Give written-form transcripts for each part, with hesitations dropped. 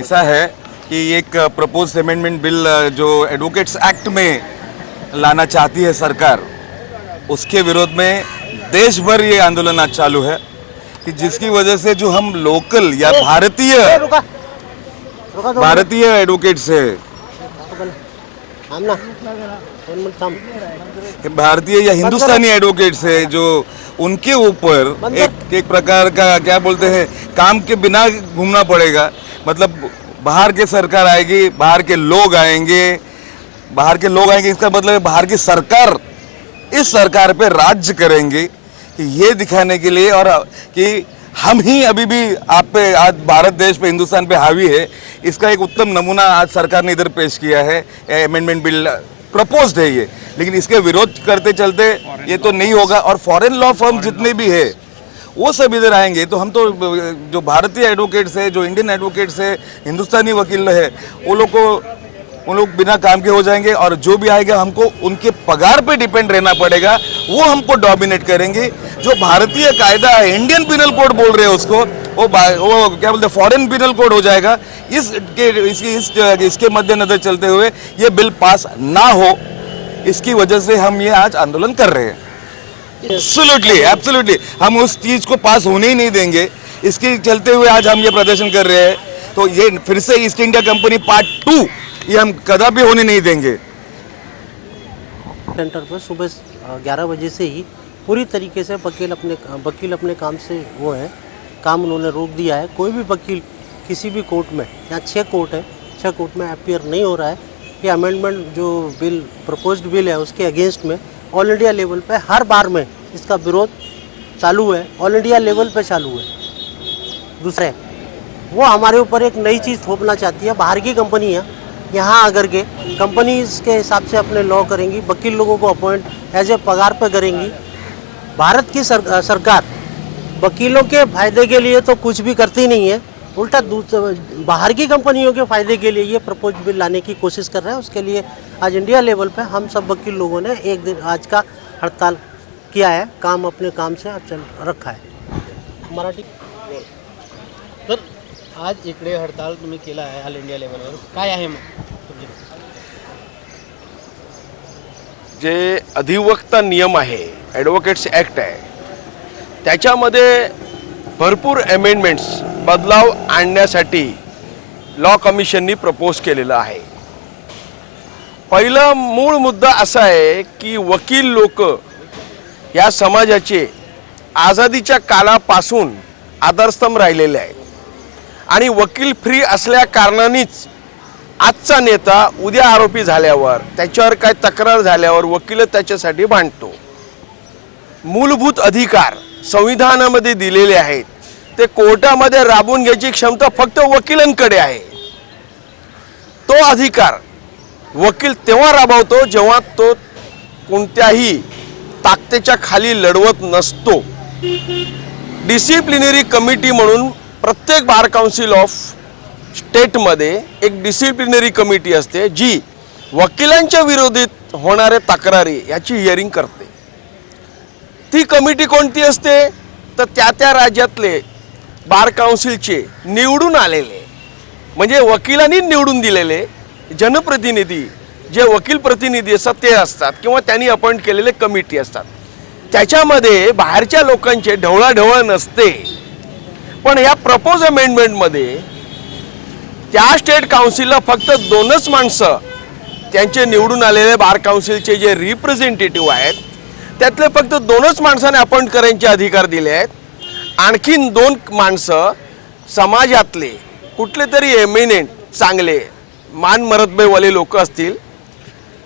ऐसा है कि एक प्रपोज अमेंडमेंट बिल जो एडवोकेट्स एक्ट में लाना चाहती है सरकार, उसके विरोध में देश भर ये आंदोलन आज चालू है कि जिसकी वजह से जो हम लोकल या भारतीय एडवोकेट्स है, भारतीय या हिंदुस्तानी एडवोकेट्स है, जो उनके ऊपर एक प्रकार का क्या बोलते हैं काम के बिना घूमना पड़ेगा। मतलब बाहर के सरकार आएगी, बाहर के लोग आएंगे, इसका मतलब है बाहर की सरकार इस सरकार पे राज्य करेंगे कि ये दिखाने के लिए और कि हम ही अभी भी आप पे आज भारत देश पे हिंदुस्तान पे हावी है। इसका एक उत्तम नमूना आज सरकार ने इधर पेश किया है। अमेंडमेंट बिल प्रपोज्ड है ये, लेकिन इसके विरोध करते चलते ये तो नहीं होगा। और फॉरेन लॉ फर्म जितने भी है वो सब इधर आएंगे, तो हम तो जो भारतीय एडवोकेट्स है, जो इंडियन एडवोकेट्स है, हिंदुस्तानी वकील है, उन लोग बिना काम के हो जाएंगे। और जो भी आएगा हमको उनके पगार पे डिपेंड रहना पड़ेगा, वो हमको डोमिनेट करेंगे। जो भारतीय कायदा है, इंडियन पिनल कोड बोल रहे हैं उसको, वो क्या बोलते हैं फॉरेन पिनल कोड हो जाएगा। इसके मद्देनजर चलते हुए ये बिल पास ना हो, इसकी वजह से हम ये आज आंदोलन कर रहे हैं। एब्सोल्युटली हम उस चीज को पास होने ही नहीं देंगे। इसके चलते हुए आज हम ये प्रदर्शन कर रहे हैं। तो ये फिर से ईस्ट इंडिया कंपनी पार्ट 2 ये हम कदापि होने नहीं देंगे। सेंटर पर सुबह 11 बजे से ही पूरी तरीके से वकील अपने काम से वो है, काम उन्होंने रोक दिया है। कोई भी वकील किसी भी कोर्ट में, यहाँ 6 कोर्ट है, 6 कोर्ट में अपीयर नहीं हो रहा है। ये अमेंडमेंट जो बिल प्रपोज्ड बिल है उसके अगेंस्ट में ऑल इंडिया लेवल पे हर बार में इसका विरोध चालू है, ऑल इंडिया लेवल पे चालू है। दूसरे वो हमारे ऊपर एक नई चीज़ थोपना चाहती है। बाहर की कंपनी है, यहाँ आकर के कंपनीज के हिसाब से अपने लॉ करेंगी, वकील लोगों को अपॉइंट एज ए पगार पे करेंगी। भारत की सरकार वकीलों के फायदे के लिए तो कुछ भी करती नहीं है, उल्टा बाहर की कंपनियों के फायदे के लिए ये प्रपोज बिल लाने की कोशिश कर रहा है। उसके लिए आज इंडिया लेवल पे हम सब वकील लोगों ने एक दिन आज का हड़ताल किया है, काम अपने काम से चल रखा है। मराठी तर आज इकडे हडताल तुम्ही केला आहे ऑल इंडिया लेवलवर, काय आहे मग तुमचे? जे अधिवक्ता नियम आहे, ॲडव्होकेट्स ॲक्ट आहे, त्याच्यामध्ये भरपूर अमेंडमेंट्स बदलाव आणण्यासाठी लॉ कमिशननी प्रपोज केलेलं आहे। पहिला मूळ मुद्दा असा आहे की वकील लोक या समाजाचे आझादीच्या काळापासून आधारस्तंभ राहिलेले आहेत आणि वकील फ्री असल्या कारणानेच आजचा नेता उद्या आरोपी झाल्यावर, त्याच्यावर काय तक्रार झाल्यावर वकील त्याच्यासाठी भांडतो। मूलभूत अधिकार संविधानामध्ये दिलेले आहेत, ते कोर्टामध्ये राबवून घ्यायची क्षमता फक्त वकिलांकडे आहे। तो अधिकार वकील तेव्हा राबवतो जेव्हा तो कोणत्याही ताकदीच्या खाली लढवत नसतो। डिसिप्लिनरी कमिटी म्हणून प्रत्येक बार काउन्सिल ऑफ स्टेटमध्ये एक डिसिप्लिनरी कमिटी असते, जी वकिलांच्या विरोधात होणाऱ्या तक्रारी याची हिअरिंग करते। ती कमिटी कोणती असते तर त्या राज्यातले बार काउन्सिलचे निवडून आलेले, म्हणजे वकिलांनी निवडून दिलेले जनप्रतिनिधी, जे वकील प्रतिनिधी असतात ते असतात किंवा त्यांनी अपॉइंट केलेले कमिटी असतात। त्याच्यामध्ये बाहेरच्या लोकांचे ढवळाढवळ नसते। पण या प्रपोज अमेंडमेंटमध्ये त्या स्टेट काउन्सिलला फक्त 2च माणसं, त्यांचे निवडून आलेले बार काउन्सिलचे जे रिप्रेझेंटेटिव्ह आहेत त्यातले फक्त 2च माणसांना अपॉइंट करायचे अधिकार दिले आहेत। आणखीन 2 माणसं समाजातले कुठले तरी एमिनेंट चांगले मान मरतबेवाले लोक असतील।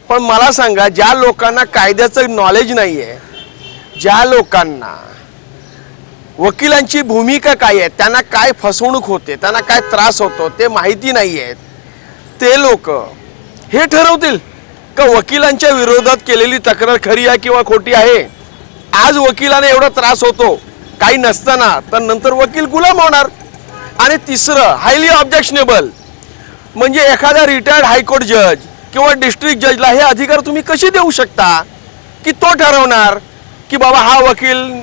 पण मला सांगा, ज्या लोकांना कायद्याचं नॉलेज नाही आहे, ज्या लोकांना वकिलांची भूमिका काय आहे, त्यांना काय फसवणूक होते, त्यांना काय त्रास होतो ते माहिती नाही आहे, ते लोक हे ठरवतील का वकिलांच्या विरोधात केलेली तक्रार खरी आहे किंवा खोटी आहे। आज वकिलाने एवढा त्रास होतो काही नसताना, तर नंतर वकील गुलाम होणार। आणि तिसरं हायली ऑब्जेक्शनेबल म्हणजे एखादा रिटायर्ड हायकोर्ट जज किंवा डिस्ट्रिक्ट जजला हे अधिकार तुम्ही कसे देऊ शकता की तो ठरवणार की बाबा हा वकील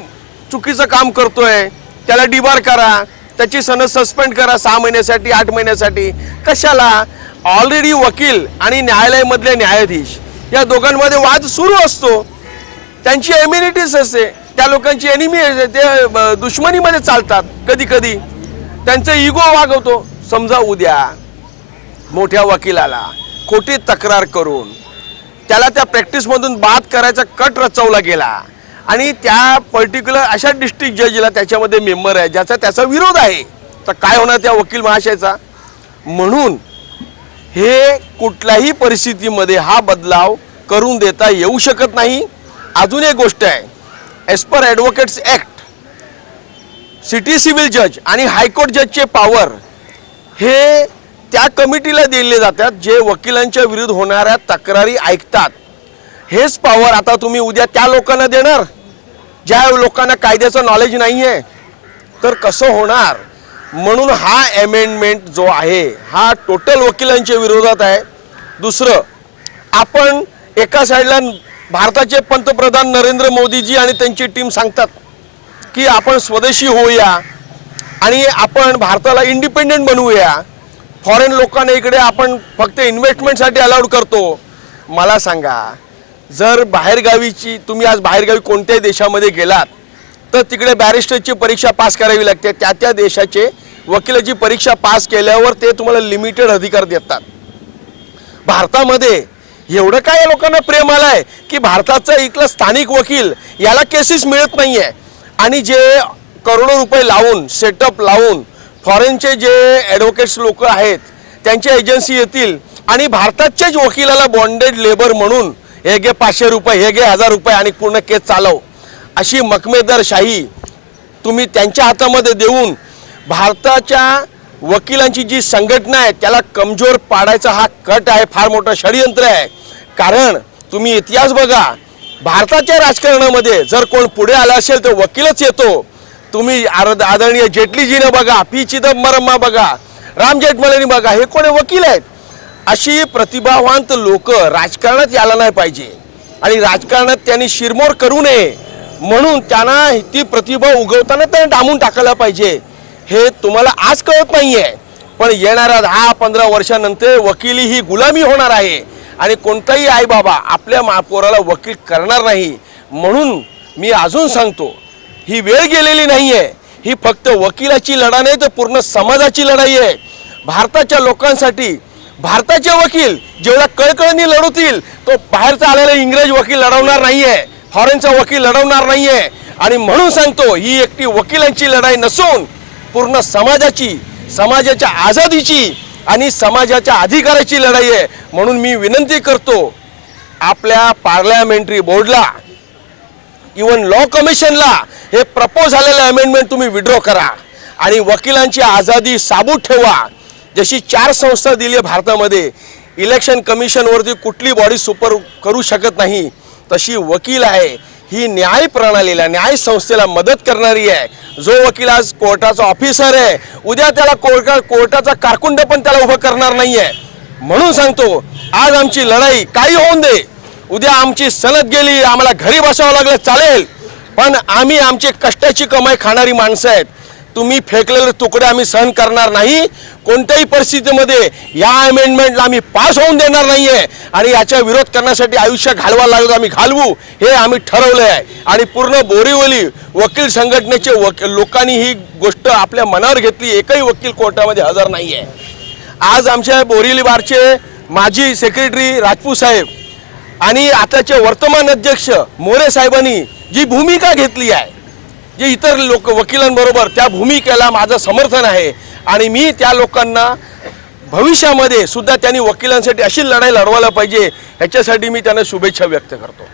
चुकीचं काम करतोय, त्याला डिबार करा, त्याची सनद सस्पेंड करा 6 महिन्यासाठी 8 महिन्यासाठी. कशाला? ऑलरेडी वकील आणि न्यायालयामधले न्यायाधीश या दोघांमध्ये वाद सुरू असतो. त्यांची इम्युनिटीज असते, त्या लोकांची एनिमी असते, ते दुश्मनीमध्ये चालतात. कधी कधी त्यांचा इगो वागवतो. समजा उद्या मोठ्या वकिलाला खोटी तक्रार करून त्याला त्या प्रॅक्टिसमधून बाद करायचा कट रचवला गेला आणि त्या पर्टिक्युलर अशा डिस्ट्रिक्ट जजला त्याच्यामध्ये मेंबर आहे ज्याचा त्याचा विरोध आहे, तर काय होणार त्या वकील महाशयाचा? म्हणून हे कुठल्याही परिस्थितीमध्ये हा बदलाव करून देता येऊ शकत नाही. अजून एक गोष्ट आहे, as per advocates act city civil जज आणि हायकोर्ट जजचे पॉवर हे त्या कमिटीला दिले जातात जे वकिलांच्या विरुद्ध होणाऱ्या तक्रारी ऐकतात. हेच पॉवर आता तुम्ही उद्या त्या लोकांना देणार ज्या लोकांना कायद्याचं नॉलेज नाही आहे, तर कसं होणार? म्हणून हा अमेंडमेंट जो आहे हा टोटल वकिलांच्या विरोधात आहे. दुसरं, आपण एका साईडला भारताचे पंतप्रधान नरेंद्र मोदीजी आणि त्यांची टीम सांगतात की आपण स्वदेशी होऊया आणि आपण भारताला इंडिपेंडेंट बनवूया, फॉरेन लोकांना इकडे आपण फक्त इन्व्हेस्टमेंटसाठी अलाउड करतो. मला सांगा, जर बाहेरगावीची तुम्ही आज बाहेरगावी कोणत्याही देशामध्ये गेलात तर तिकडे बॅरिस्टरची परीक्षा पास करावी लागते. त्या त्या देशाचे वकिलाची परीक्षा पास केल्यावर ते तुम्हाला लिमिटेड अधिकार देतात. भारतामध्ये एवढं काय या लोकांना प्रेम आलंय की भारताचा इथला स्थानिक वकील याला केसेस मिळत नाही आहे आणि जे करोडो रुपये लावून सेटअप लावून फॉरेनचे जे ॲडव्होकेट्स लोक आहेत त्यांच्या एजन्सी येतील आणि भारताच्याच वकिलाला बॉन्डेड लेबर म्हणून हे घे 500 रुपये, हे घे 1000 रुपये आणि पूर्ण केस चालव, अशी मकमेदार शाही तुम्ही त्यांच्या हातामध्ये देऊन भारताच्या वकिलांची जी संघटना आहे त्याला कमजोर पाडायचा हा कट आहे, फार मोठा षडयंत्र आहे. कारण तुम्ही इतिहास बघा, भारताच्या राजकारणामध्ये जर कोण पुढे आला असेल तर वकीलच येतो. तुम्ही आदरणीय जेटलीजीने बघा, पी चिदंबरम बघा, राम जेठमलानी बघा, हे कोणी वकील आहेत. अशी प्रतिभावंत लोक राजकारणात यायला नाही पाहिजे आणि राजकारणात त्यांनी शिरमोड करू नये म्हणून त्यांना ती प्रतिभा उगवताना त्यांना डांबून टाकायला पाहिजे. हे तुम्हाला आज कळत नाही आहे, पण येणाऱ्या 10-15 वर्षानंतर वकिली ही गुलामी होणार आहे आणि कोणताही आई बाबा आपल्या पोराला वकील करणार नाही. म्हणून मी अजून सांगतो, ही वेळ गेलेली नाही आहे. ही फक्त वकिलाची लढाई नाही तर पूर्ण समाजाची लढाई आहे. भारताच्या लोकांसाठी भारताचे वकील जेवढा कळकळीने लढवतील तो बाहेरचा आलेला इंग्रज वकील लढवणार नाही आहे, फॉरेनचा वकील लढवणार नाही आहे. आणि म्हणून सांगतो, ही एकटी वकिलांची लढाई नसून पूर्ण समाजाची, समाजाच्या आझादीची आणि समाजाच्या अधिकाराची लढाई आहे. म्हणून मी विनंती करतो आपल्या पार्लमेंटरी बोर्डला, इवन लॉ कमिशनला हे प्रपोज झालेलं अमेंडमेंट तुम्ही विड्रॉ करा आणि वकिलांची आझादी साबूत ठेवा. जशी 4 संस्था दिली आहे भारतामध्ये, इलेक्शन कमिशनवरती कुठली बॉडी सुपर करू शकत नाही, तशी वकील आहे ही न्याय प्रणालीला, न्याय संस्थेला मदत करणारी आहे. जो वकील आज कोर्टाचा ऑफिसर आहे उद्या त्याला कोर्टाचा कारकुंड पण त्याला उभं करणार नाही आहे. म्हणून सांगतो, आज आमची लढाई काही होऊन दे, उद्या आमची सनद गेली, आम्हाला घरी बसावं लागलं चालेल, पण आम्ही आमची कष्टाची कमाई खाणारी माणसं आहेत. तुम्ही फेकलेले तुकडे आम्ही सहन करणार नाही. कोणत्याही परिस्थितीमध्ये या अमेंडमेंटला आम्ही पास होऊन देणार नाही आहे आणि याचा विरोध करण्यासाठी आयुष्य घालवा लागलं आम्ही घालवू, हे आम्ही ठरवलं आहे. आणि पूर्ण बोरिवली वकील संघटनेचे लोकांनी ही गोष्ट आपल्या मनावर घेतली. एकही वकील कोर्टामध्ये हजर नाही आहे. आज आमच्या बोरिवली बारचे माजी सेक्रेटरी राजपूत साहेब आणि आताचे वर्तमान अध्यक्ष मोरे साहेबांनी जी भूमिका घेतली आहे, जे इतर लोक वकिलांबरोबर, त्या भूमिकेला माझं समर्थन आहे. आणि मी त्या लोकांना भविष्यामध्ये सुद्धा त्यांनी वकिलांसाठी अशी लढाई लढवायला पाहिजे ह्याच्यासाठी मी त्यांना शुभेच्छा व्यक्त करतो.